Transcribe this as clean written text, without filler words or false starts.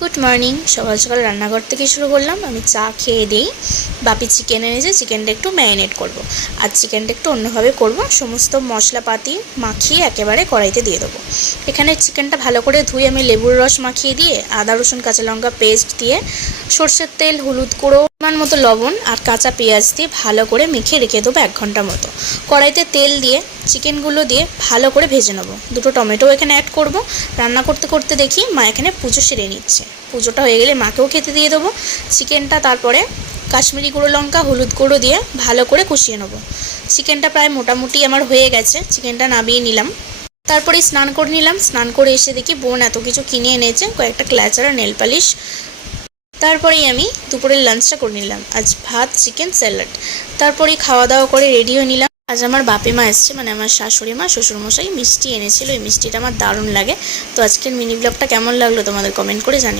Good morning. সকাল সকাল রান্নাঘর থেকে শুরু করলাম। আমি চা খেয়ে দিই। বাপি চিকেন এনেছে, চিকেনটা একটু ম্যারিনেট করব। আর চিকেনটা একটু অন্যভাবে করব। সমস্ত মশলাপাতি মাখিয়ে একেবারে কড়াইতে দিয়ে দেবো। এখানে চিকেনটা ভালো করে ধুয়ে আমি লেবুর রস মাখিয়ে দিয়ে আদা রসুন কাঁচা লঙ্কা পেস্ট দিয়ে সর্ষের তেল, হলুদ গুঁড়ো, পরিমাণ মতো লবণ আর কাঁচা পেঁয়াজ দিয়ে ভালো করে মেখে রেখে দেবো 1 ঘন্টা মতো। কড়াইতে তেল দিয়ে চিকেনগুলো দিয়ে ভালো করে ভেজে নেবো। 2টো টমেটো এখানে অ্যাড করব। রান্না করতে করতে দেখি মা এখানে পুজো সেরে নিচ্ছে। পুজোটা হয়ে গেলে মাকেও খেতে দিয়ে দেবো। চিকেনটা তারপরে কাশ্মীরি গুঁড়ো লঙ্কা, হলুদ গুঁড়ো দিয়ে ভালো করে কষিয়ে নেবো। চিকেনটা প্রায় মোটামুটি আমার হয়ে গেছে। চিকেনটা নামিয়ে নিলাম। তারপরে স্নান করে নিলাম। স্নান করে এসে দেখি বোন এত কিছু কিনে এনেছে, কয়েকটা ক্ল্যাচার আর নেল পালিশ। তারপরেই আমি দুপুরের লাঞ্চটা করে নিলাম। আজ ভাত, চিকেন, স্যালাড। তারপরেই খাওয়া দাওয়া করে রেডি হয়ে নিলাম। আজ আমার বাপে মা এসছে, মানে আমার শাশুড়ি মা, শ্বশুরমশাই মিষ্টি এনেছিল। এই মিষ্টিটা আমার দারুণ লাগে। তো আজকের মিনি ব্লগটা কেমন লাগলো তোমাদের কমেন্ট করে জানিও।